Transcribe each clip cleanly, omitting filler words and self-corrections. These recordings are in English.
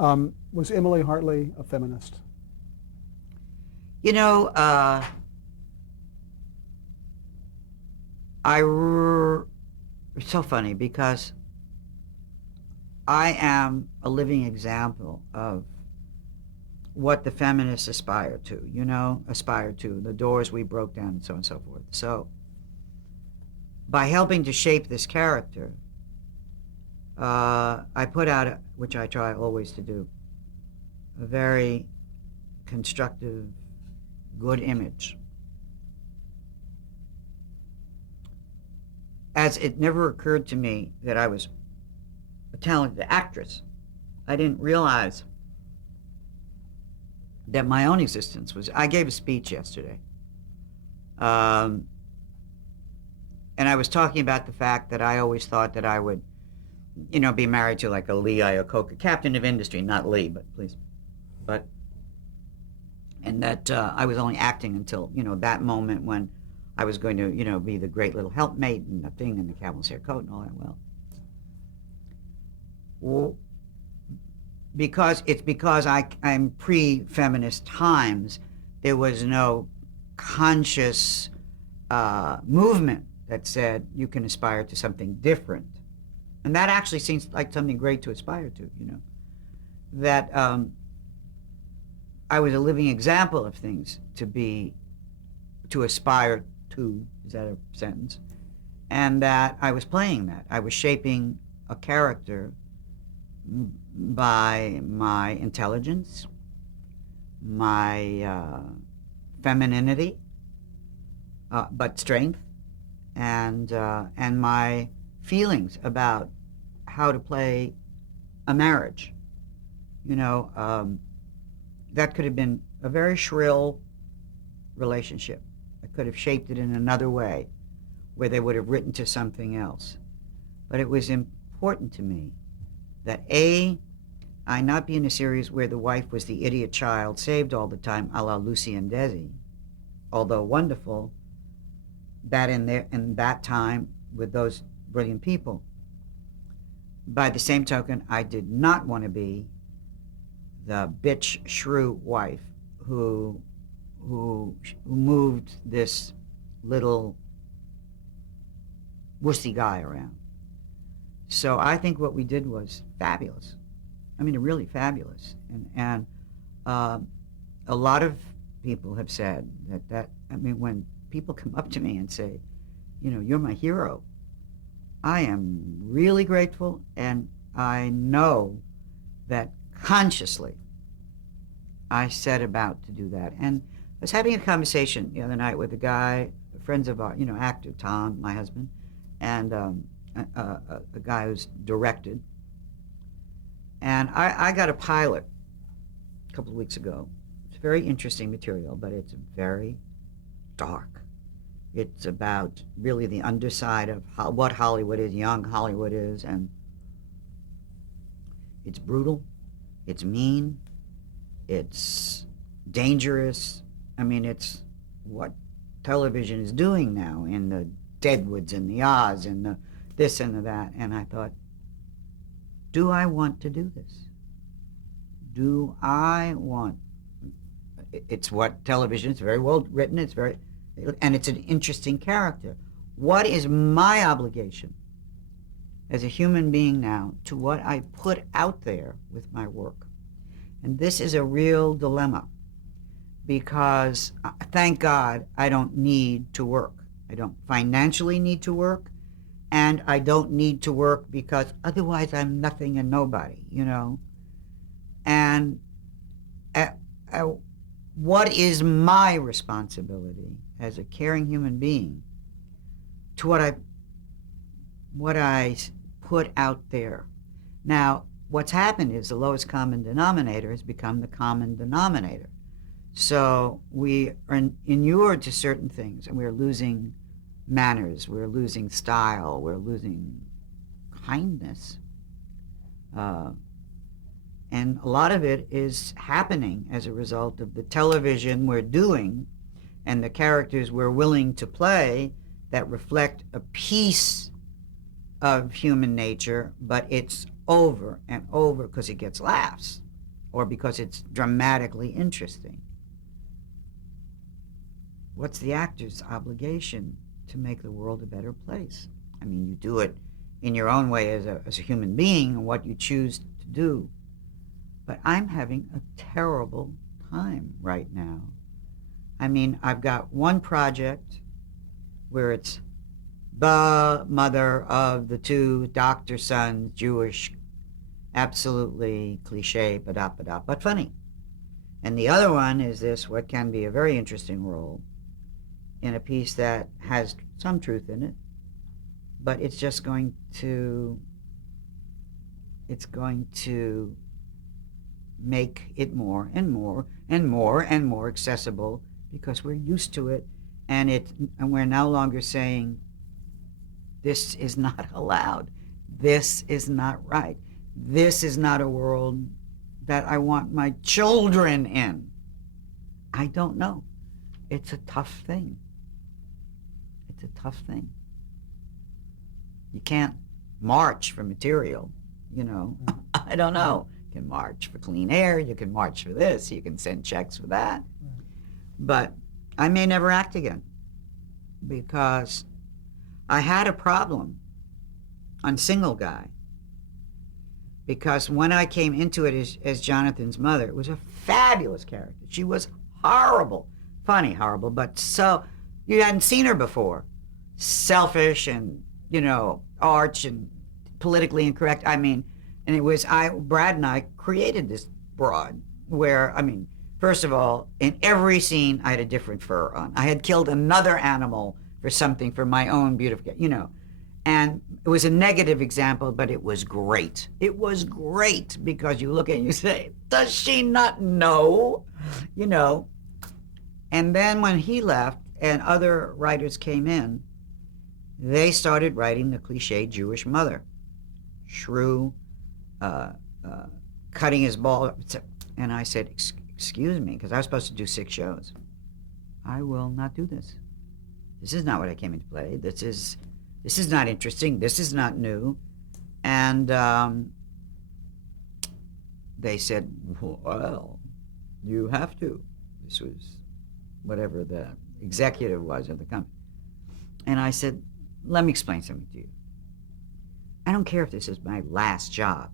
Was Emily Hartley a feminist? You know, it's so funny because I am a living example of what the feminists aspire to, aspire to, the doors we broke down and so on and so forth. So by helping to shape this character, I put out, which I try always to do, a very constructive, good image. As it never occurred to me that I was a talented actress, I didn't realize that my own existence was. I gave a speech yesterday, um, and I was talking about the fact that I always thought that I would, be married to like a Lee Iacocca, captain of industry, not Lee, but please, but, and that I was only acting until that moment when I was going to be the great little helpmate and the thing and the camel's hair coat and all that. Well, because I'm pre-feminist times, there was no conscious movement that said you can aspire to something different, and that actually seems like something great to aspire to. That I was a living example of things to aspire to. Is that a sentence? And that I was playing that. I was shaping a character by my intelligence, my femininity, but strength, and my feelings about how to play a marriage. That could have been a very shrill relationship. I could have shaped it in another way, where they would have written to something else. But it was important to me that I not be in a series where the wife was the idiot child saved all the time, a la Lucy and Desi, although wonderful, that in that time with those brilliant people. By the same token, I did not want to be the bitch shrew wife who moved this little wussy guy around. So I think what we did was fabulous. I mean, really fabulous. And a lot of people have said when people come up to me and say, you're my hero, I am really grateful, and I know that consciously I set about to do that. And I was having a conversation the other night with a guy, friends of our, actor, Tom, my husband, and a guy who's directed. And I got a pilot a couple of weeks ago. It's very interesting material, but it's very dark. It's about really the underside of what Hollywood is, young Hollywood is, and it's brutal, it's mean, it's dangerous. I mean, it's what television is doing now in the Deadwoods and the Oz and the this and the that. And I thought, do I want to do this? Do I want? It's what television. It's very well written. And it's an interesting character. What is my obligation as a human being now to what I put out there with my work? And this is a real dilemma, because thank God I don't need to work. I don't financially need to work, and I don't need to work because otherwise I'm nothing and nobody, And what is my responsibility as a caring human being to what I put out there? Now, what's happened is the lowest common denominator has become the common denominator. So we are inured to certain things, and we're losing manners, we're losing style, we're losing kindness. And a lot of it is happening as a result of the television we're doing and the characters we're willing to play that reflect a piece of human nature, but it's over and over because it gets laughs. or because it's dramatically interesting. What's the actor's obligation to make the world a better place? I mean, you do it in your own way as a human being and what you choose to do. But I'm having a terrible time right now. I mean, I've got one project where it's the mother of the two doctor sons, Jewish, absolutely cliche, but funny. And the other one is this, what can be a very interesting role in a piece that has some truth in it, but it's going to make it more and more and more and more accessible because we're used to it, and we're no longer saying this is not allowed, this is not right, this is not a world that I want my children in. I don't know. It's a tough thing. It's a tough thing. You can't march for material, you know. I don't know. You can march for clean air, you can march for this, you can send checks for that. But I may never act again because I had a problem on Single Guy, because when I came into it as Jonathan's mother, it was a fabulous character. She was horrible, funny, horrible, but so you hadn't seen her before. Selfish and, you know, arch and politically incorrect. I mean, and it was Brad and I created this broad where, I mean, first of all, in every scene I had a different fur on. I had killed another animal for something for my own beautification, you know. And it was a negative example, but it was great. It was great because you look at it and you say, does she not know? You know. And then when he left and other writers came in, they started writing the cliche Jewish mother. Shrew, cutting his ball. And I said, excuse me, because I was supposed to do 6 shows. I will not do this. This is not what I came in to play. This is not interesting. This is not new. And they said, well, you have to. This was whatever the executive was of the company. And I said, let me explain something to you. I don't care if this is my last job.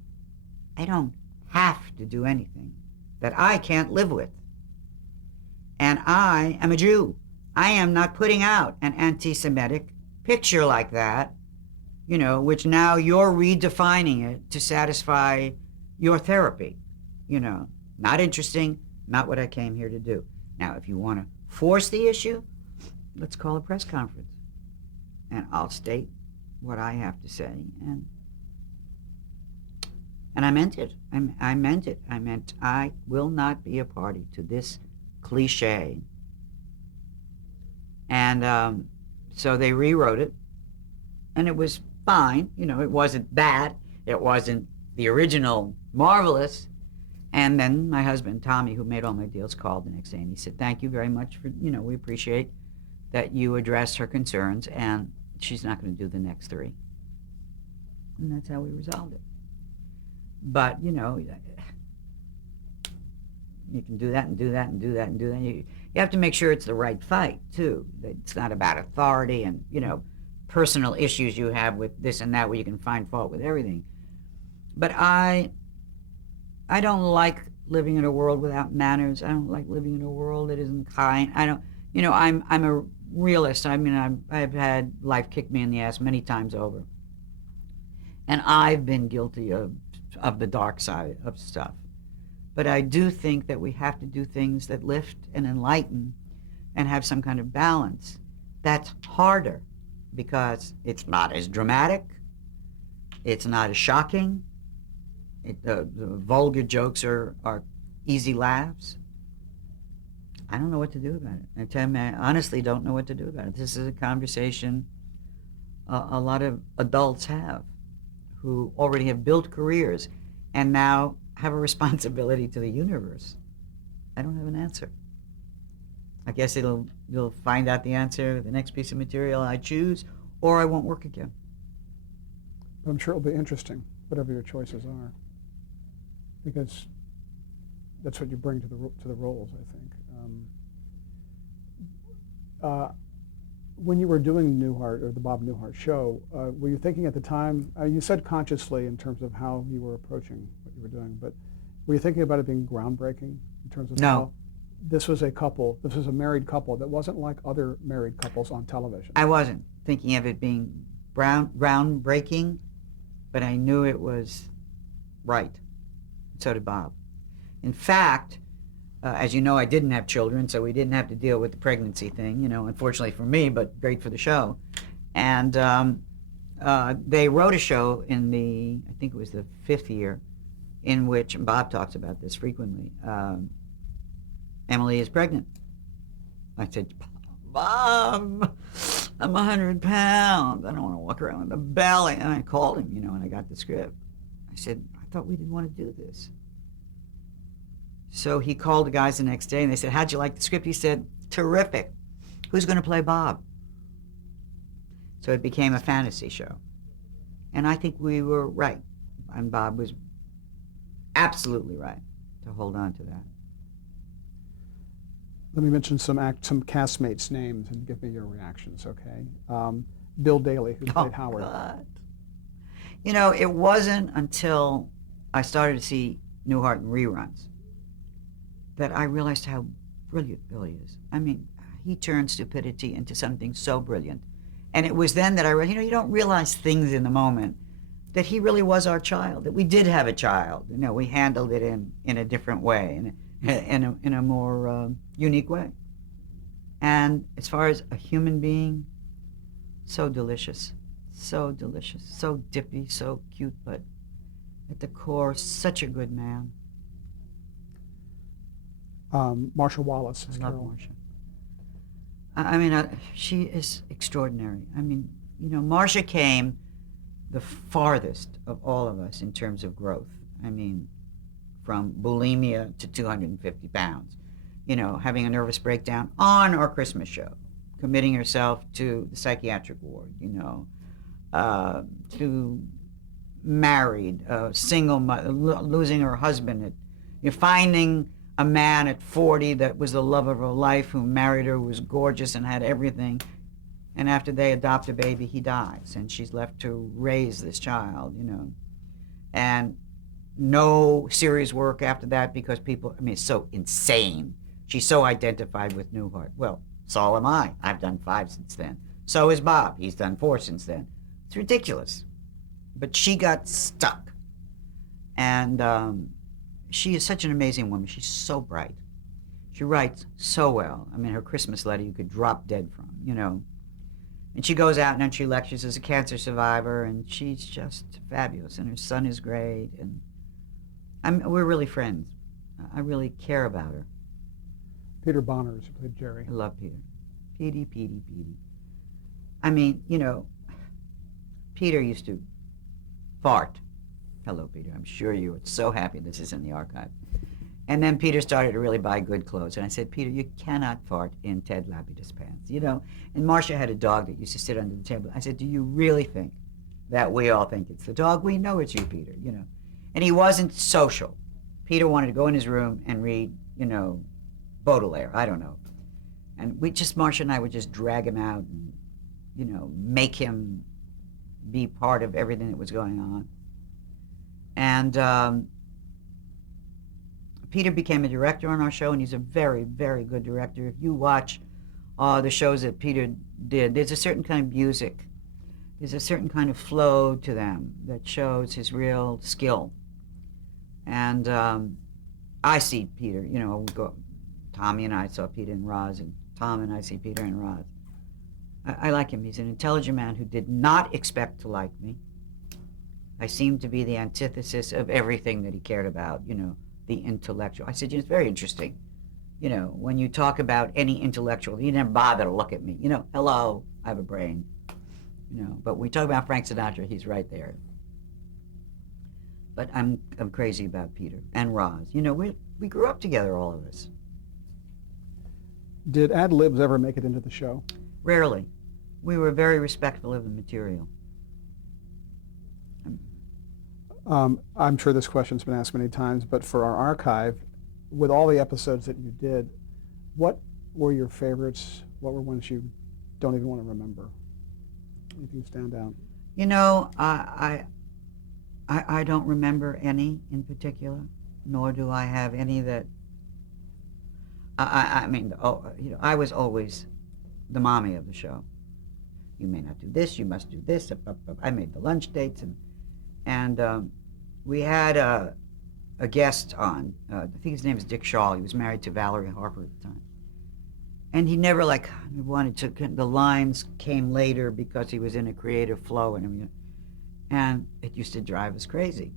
I don't have to do anything that I can't live with. And I am a Jew. I am not putting out an anti-Semitic picture like that, you know, which now you're redefining it to satisfy your therapy. You know, not interesting, not what I came here to do. Now, if you want to force the issue, let's call a press conference. And I'll state what I have to say. And I meant it. I meant it. I meant I will not be a party to this cliche. And so they rewrote it, and it was fine. You know, it wasn't bad. It wasn't the original marvelous. And then my husband, Tommy, who made all my deals, called the next day, and he said, thank you very much for, you know, we appreciate that you addressed her concerns, and she's not going to do the next 3. And that's how we resolved it. But, you know, you can do that and do that and do that and do that. You have to make sure it's the right fight, too. It's not about authority and, you know, personal issues you have with this and that where you can find fault with everything. But I don't like living in a world without manners. I don't like living in a world that isn't kind. I don't, you know, I'm a realist. I mean, I've had life kick me in the ass many times over. And I've been guilty of the dark side of stuff. But I do think that we have to do things that lift and enlighten and have some kind of balance. That's harder because it's not as dramatic. It's not as shocking. The vulgar jokes are easy laughs. I don't know what to do about it. I tell you, I honestly don't know what to do about it. This is a conversation a lot of adults have who already have built careers and now have a responsibility to the universe. I don't have an answer. I guess you'll find out the answer the next piece of material I choose, or I won't work again. I'm sure it'll be interesting, whatever your choices are. Because that's what you bring to the roles, I think. When you were doing Newhart, or the Bob Newhart show, were you thinking at the time, you said consciously in terms of how you were approaching what you were doing, but were you thinking about it being groundbreaking in terms of No. how this was a married couple that wasn't like other married couples on television? I wasn't thinking of it being groundbreaking, but I knew it was right. So did Bob. In fact, as you know, I didn't have children, so we didn't have to deal with the pregnancy thing, unfortunately for me, but great for the show. And they wrote a show in I think it was the 5th year, in which, and Bob talks about this frequently, Emily is pregnant. I said, Bob, I'm 100 pounds. I don't want to walk around with a belly. And I called him, and I got the script. I said, I thought we didn't want to do this. So he called the guys the next day, and they said, how'd you like the script? He said, terrific. Who's going to play Bob? So it became a fantasy show. And I think we were right. And Bob was absolutely right to hold on to that. Let me mention some castmates' names and give me your reactions, okay? Bill Daly, who played Howard. God. It wasn't until I started to see Newhart in reruns that I realized how brilliant Billy is. I mean, he turned stupidity into something so brilliant. And it was then that I realized, you don't realize things in the moment, that he really was our child, that we did have a child. We handled it in a different way, in a more unique way. And as far as a human being, so delicious, so dippy, so cute, but at the core, such a good man. Marsha Wallace is I love Carol. Marsha. I mean, she is extraordinary. I mean, Marsha came the farthest of all of us in terms of growth. I mean, from bulimia to 250 pounds, having a nervous breakdown on our Christmas show, committing herself to the psychiatric ward, to married, single mother, losing her husband, finding a man at 40 that was the love of her life, who married her, was gorgeous and had everything. And after they adopt a baby, he dies, and she's left to raise this child, And no serious work after that because it's so insane. She's so identified with Newhart. Well, so am I. I've done 5 since then. So is Bob. He's done 4 since then. It's ridiculous. But she got stuck. And she is such an amazing woman. She's so bright. She writes so well. I mean, her Christmas letter you could drop dead from, And she goes out and then she lectures as a cancer survivor, and she's just fabulous. And her son is great, and we're really friends. I really care about her. Peter Bonners, who played Jerry. I love Peter. Petey. I mean, Peter used to fart. Hello, Peter. I'm sure you are so happy this is in the archive. And then Peter started to really buy good clothes. And I said, Peter, you cannot fart in Ted Lapidus pants, And Marcia had a dog that used to sit under the table. I said, do you really think that we all think it's the dog? We know it's you, Peter, And he wasn't social. Peter wanted to go in his room and read, Baudelaire. I don't know. And Marcia and I would just drag him out and, make him be part of everything that was going on. And Peter became a director on our show, and he's a very, very good director. If you watch the shows that Peter did, there's a certain kind of music. There's a certain kind of flow to them that shows his real skill. And I see Peter, Tommy and I saw Peter and Roz, and Tom and I see Peter and Roz. I like him. He's an intelligent man who did not expect to like me. I seem to be the antithesis of everything that he cared about, the intellectual. I said, it's very interesting. When you talk about any intellectual, you never bother to look at me. Hello, I have a brain. But when we talk about Frank Sinatra, he's right there. But I'm crazy about Peter and Roz. We grew up together, all of us. Did ad libs ever make it into the show? Rarely. We were very respectful of the material. I'm sure this question's been asked many times, but for our archive, with all the episodes that you did, what were your favorites? What were ones you don't even want to remember? Anything stand out? You know, I don't remember any in particular, nor do I have any that. I mean, I was always the mommy of the show. You may not do this. You must do this. I made the lunch dates, and we had a guest on. I think his name is Dick Shaw. He was married to Valerie Harper at the time, and he never wanted to. The lines came later because he was in a creative flow, and it used to drive us crazy.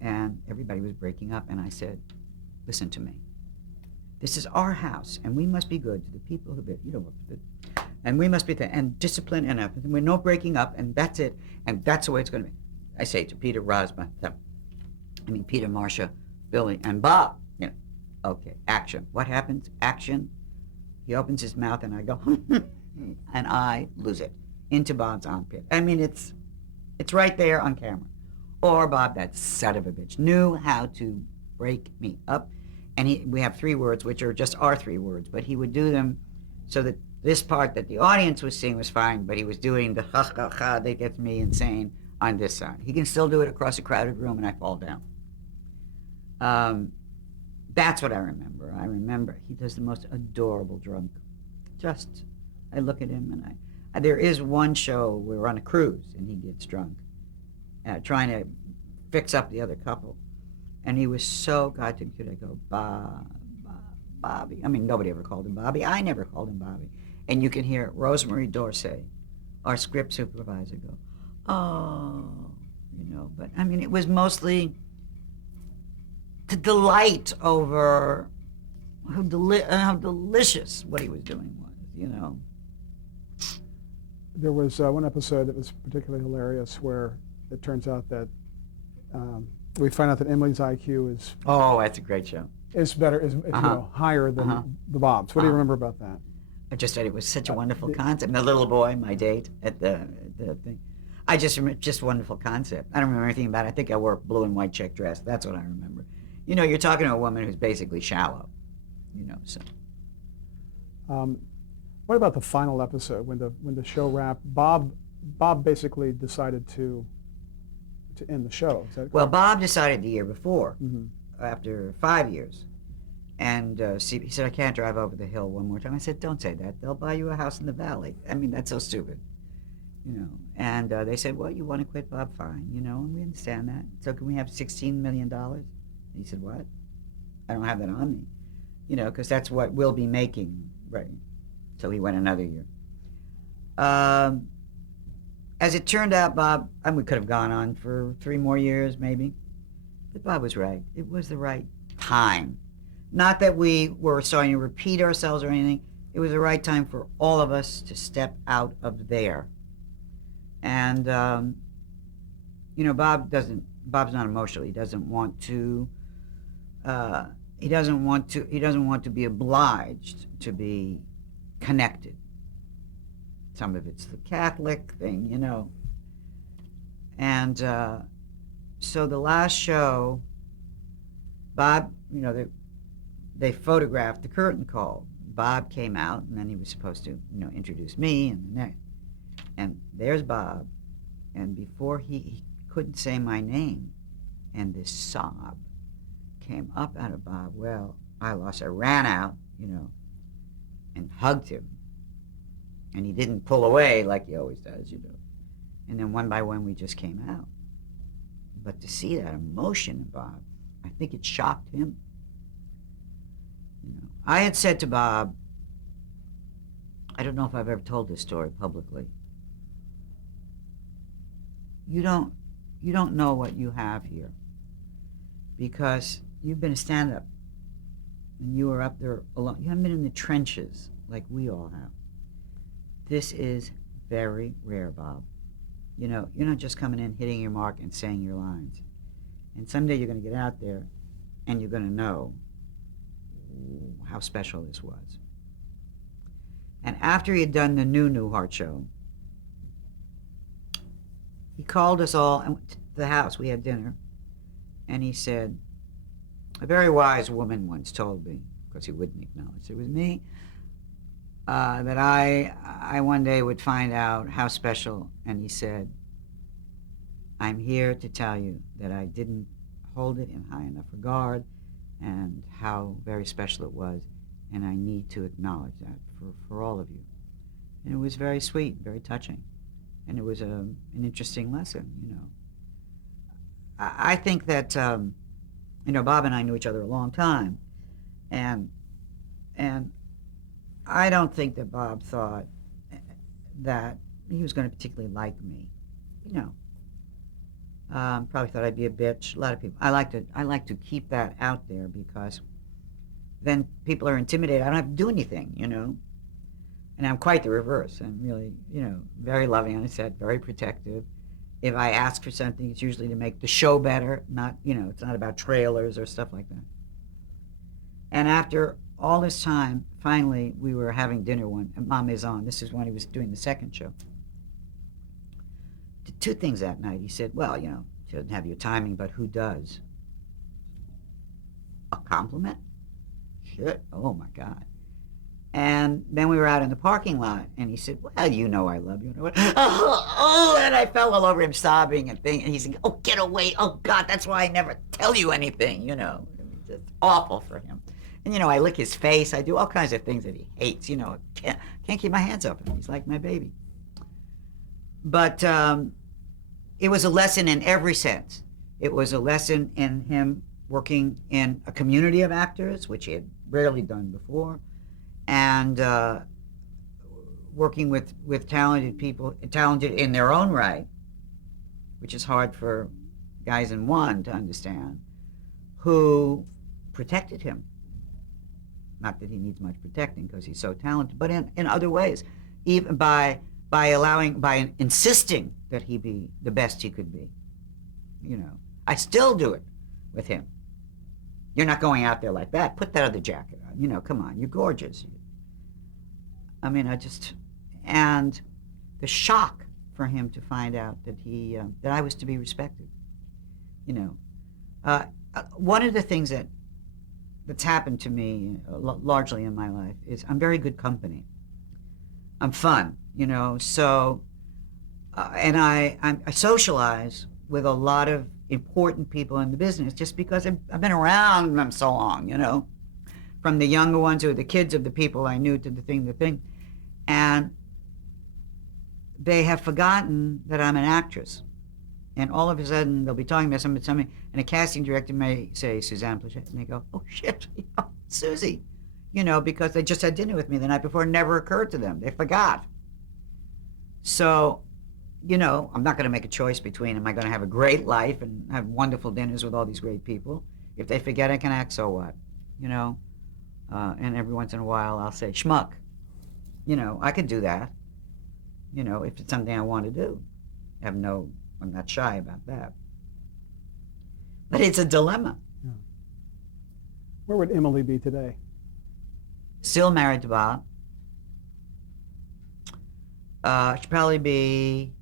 And everybody was breaking up, and I said, "Listen to me. This is our house, and we must be good to the people who, and we must be and discipline and everything. We're no breaking up, and that's it, and that's the way it's going to be." I say to Peter Peter, Marcia, Billy, and Bob. Okay, action. What happens? Action. He opens his mouth, and I go, and I lose it into Bob's armpit. I mean, it's right there on camera. Or Bob, that son of a bitch, knew how to break me up. And we have 3 words, which are just our 3 words, but he would do them so that this part that the audience was seeing was fine, but he was doing the ha ha ha that gets me insane on this side. He can still do it across a crowded room, and I fall down. That's what I remember. I remember he does the most adorable drunk. I look at him, and there is one show where we're on a cruise, and he gets drunk, trying to fix up the other couple. And he was so goddamn cute. I go, Bobby. I mean, nobody ever called him Bobby. I never called him Bobby. And you can hear Rosemary Dorsey, our script supervisor, go, oh, But, I mean, it was mostly the delight over how delicious what he was doing was. There was one episode that was particularly hilarious where it turns out that we find out that Emily's IQ is that's a great show. Is better, higher than the Bob's. What do you remember about that? I just said it was such a wonderful concept. And the little boy, my date at the thing, I just remember, just wonderful concept. I don't remember anything about it. I think I wore a blue and white check dress. That's what I remember. You're talking to a woman who's basically shallow. So. What about the final episode when the show wrapped? Bob basically decided to end the show. Is that correct? Well, Bob decided the year before, Mm-hmm. after 5 years. And he said, I can't drive over the hill one more time. I said, don't say that. They'll buy you a house in the valley. I mean, that's so stupid. And they said, well, you want to quit, Bob? Fine. And we understand that. So can we have $16 million? And he said, what? I don't have that on me. Because that's what we'll be making. Right. So he went another year. As it turned out, Bob, we could have gone on for 3 more years, maybe. But Bob was right. It was the right time. Not that we were starting to repeat ourselves or anything. It was the right time for all of us to step out of there. And, Bob's not emotional. He doesn't want to be obliged to be connected. Some of it's the Catholic thing, And so the last show, Bob, they photographed the curtain call. Bob came out, and then he was supposed to, introduce me, and there's Bob. And before he couldn't say my name, and this sob came up out of Bob. Well, I ran out, and hugged him. And he didn't pull away like he always does, And then one by one, we just came out. But to see that emotion in Bob, I think it shocked him. I had said to Bob, I don't know if I've ever told this story publicly. You don't know what you have here, because you've been a stand-up, and you were up there alone. You haven't been in the trenches like we all have. This is very rare, Bob. You're not just coming in, hitting your mark, and saying your lines. And someday you're going to get out there, and you're going to know how special this was. And after he had done the new Newhart show, he called us all and went to the house. We had dinner. And he said, A very wise woman once told me, because he wouldn't acknowledge it was me, that I one day would find out how special, and he said, I'm here to tell you that I didn't hold it in high enough regard and how very special it was, and I need to acknowledge that for all of you. And it was very sweet, very touching, and it was an interesting lesson, you know. I think that, you know, Bob and I knew each other a long time, and I don't think that Bob thought that he was going to particularly like me, you know. Probably thought I'd be a bitch. A lot of people. I like to keep that out there because then people are intimidated. I don't have to do anything, you know. And I'm quite the reverse. I'm really, you know, very loving on a set, very protective. If I ask for something, it's usually to make the show better. Not, you know, it's not about trailers or stuff like that. And after all this time, finally, we were having dinner at Ma Maison. This is when he was doing the second show. Did two things that night. He said, well, you know, she doesn't have your timing, but who does? A compliment? Shit. Oh, my God. And then we were out in the parking lot, and he said, well, you know I love you. And I went, and I fell all over him sobbing and thinking, and he said, oh, get away. Oh, God, that's why I never tell you anything, you know. It was just awful for him. And, you know, I lick his face. I do all kinds of things that he hates, you know. Can't keep my hands off him. He's like my baby. But it was a lesson in every sense. It was a lesson in him working in a community of actors, which he had rarely done before, and working with talented people, talented in their own right, which is hard for guys in one to understand, who protected him. Not that he needs much protecting because he's so talented, but in other ways, even by insisting that he be the best he could be. You know, I still do it with him. You're not going out there like that. Put that other jacket on. You know, come on, you're gorgeous. I mean, and the shock for him to find out that that I was to be respected. You know, one of the things that's happened to me largely in my life is I'm very good company. I'm fun, you know, so, and I socialize with a lot of important people in the business just because I've been around them so long, you know, from the younger ones or the kids of the people I knew to the thing. And they have forgotten that I'm an actress. And all of a sudden, they'll be talking about something, and a casting director may say, Suzanne Pleshette, and they go, oh, shit, you know, Susie, you know, because they just had dinner with me the night before. It never occurred to them. They forgot. So, you know, I'm not going to make a choice between, am I going to have a great life and have wonderful dinners with all these great people? If they forget I can act, so what? You know, and every once in a while, I'll say, schmuck. You know, I could do that, you know, if it's something I want to do. I'm not shy about that. But it's a dilemma. Yeah. Where would Emily be today? Still married to Bob. She probably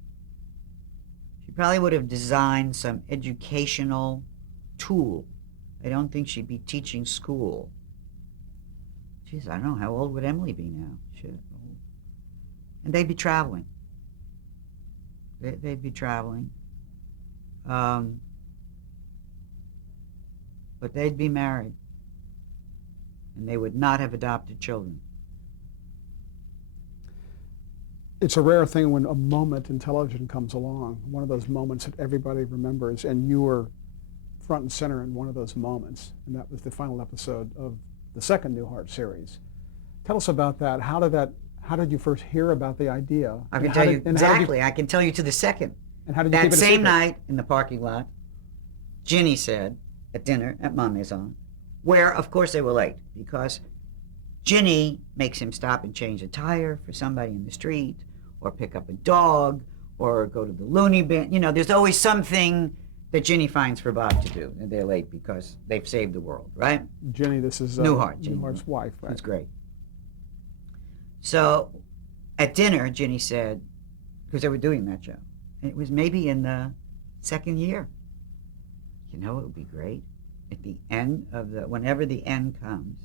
would have designed some educational tool. I don't think she'd be teaching school. Jeez, I don't know, how old would Emily be now? Shit. And they'd be traveling. They'd be traveling. But they'd be married. And they would not have adopted children. It's a rare thing when a moment in television comes along, one of those moments that everybody remembers, and you were front and center in one of those moments, and that was the final episode of the second Newhart series. Tell us about that. How did you first hear about the idea? I can tell you exactly. I can tell you to the second. And how did you keep it a secret? That same night in the parking lot, Ginny said at dinner at Ma Maison, where of course they were late because Ginny makes him stop and change a tire for somebody in the street, or pick up a dog, or go to the loony bin. You know, there's always something that Ginny finds for Bob to do, and they're late because they've saved the world, right? Ginny, this is Newhart's wife, right? That's great. So at dinner, Ginny said, because they were doing that show, and it was maybe in the second year, you know, it would be great at the end of whenever the end comes,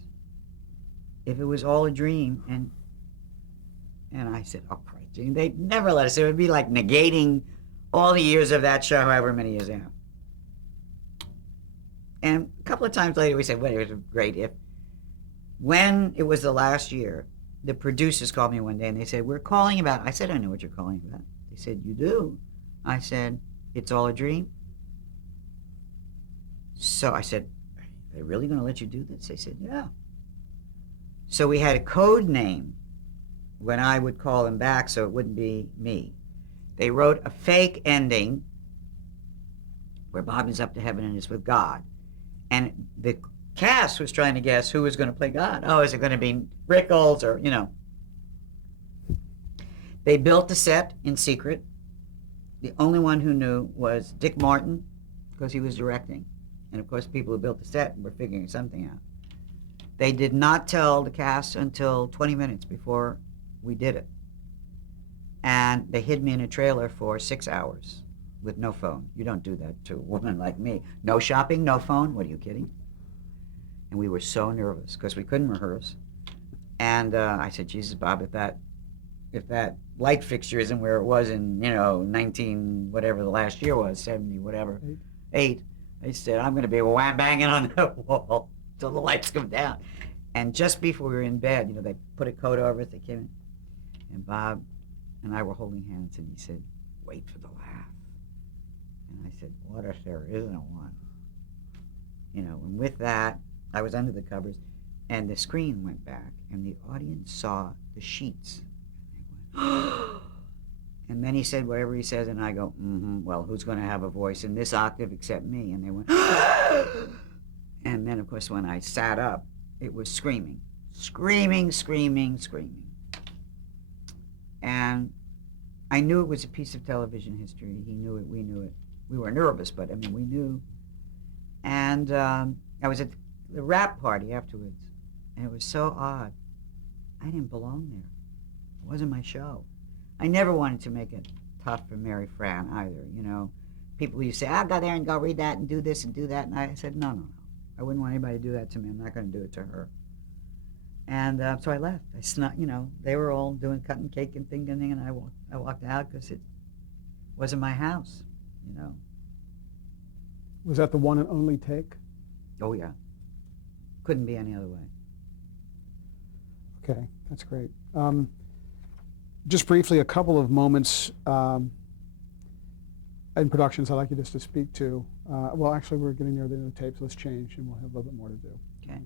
if it was all a dream, and I said, oh, Christ, Gene, they'd never let us. It would be like negating all the years of that show, however many years they have. And a couple of times later, we said, well, it was great if, when it was the last year, the producers called me one day and they said, we're calling about, I said, I know what you're calling about. They said, you do? I said, it's all a dream. So I said, are they really going to let you do this? They said, yeah. So we had a code name when I would call them back so it wouldn't be me. They wrote a fake ending where Bob is up to heaven and is with God. And the cast was trying to guess who was going to play God. Oh, is it going to be Rickles or, you know. They built the set in secret. The only one who knew was Dick Martin, because he was directing. And of course, people who built the set were figuring something out. They did not tell the cast until 20 minutes before we did it. And they hid me in a trailer for 6 hours with no phone. You don't do that to a woman like me. No shopping, no phone. What, are you kidding? And we were so nervous because we couldn't rehearse. And I said, Jesus, Bob, if that light fixture isn't where it was in, 19, whatever the last year was, 70, whatever, 8, I said, I'm going to be wham banging on the wall till the lights come down. And just before we were in bed, they put a coat over it. They came in, and Bob and I were holding hands, and he said, wait for the laugh. And I said, what if there isn't one? And with that, I was under the covers, and the screen went back, and the audience saw the sheets. And they went, and then he said whatever he says, and I go, well, who's going to have a voice in this octave except me? And they went, and then, of course, when I sat up, it was screaming, screaming, screaming, screaming. And I knew it was a piece of television history. He knew it, we knew it. We were nervous, but, we knew. And I was at the rap party afterwards, and it was so odd. I didn't belong there. It wasn't my show. I never wanted to make it tough for Mary Fran either, People used to say, I'll go there and go read that and do this and do that. And I said, no. I wouldn't want anybody to do that to me. I'm not going to do it to her. And so I left. I snuck, they were all doing cutting cake and thing, and I walked out because it wasn't my house, Was that the one and only take? Oh, yeah. Couldn't be any other way. Okay, that's great. Just briefly, a couple of moments in productions I'd like you just to speak to. Well, actually, we're getting near the end of the tape, so let's change, and we'll have a little bit more to do. Okay.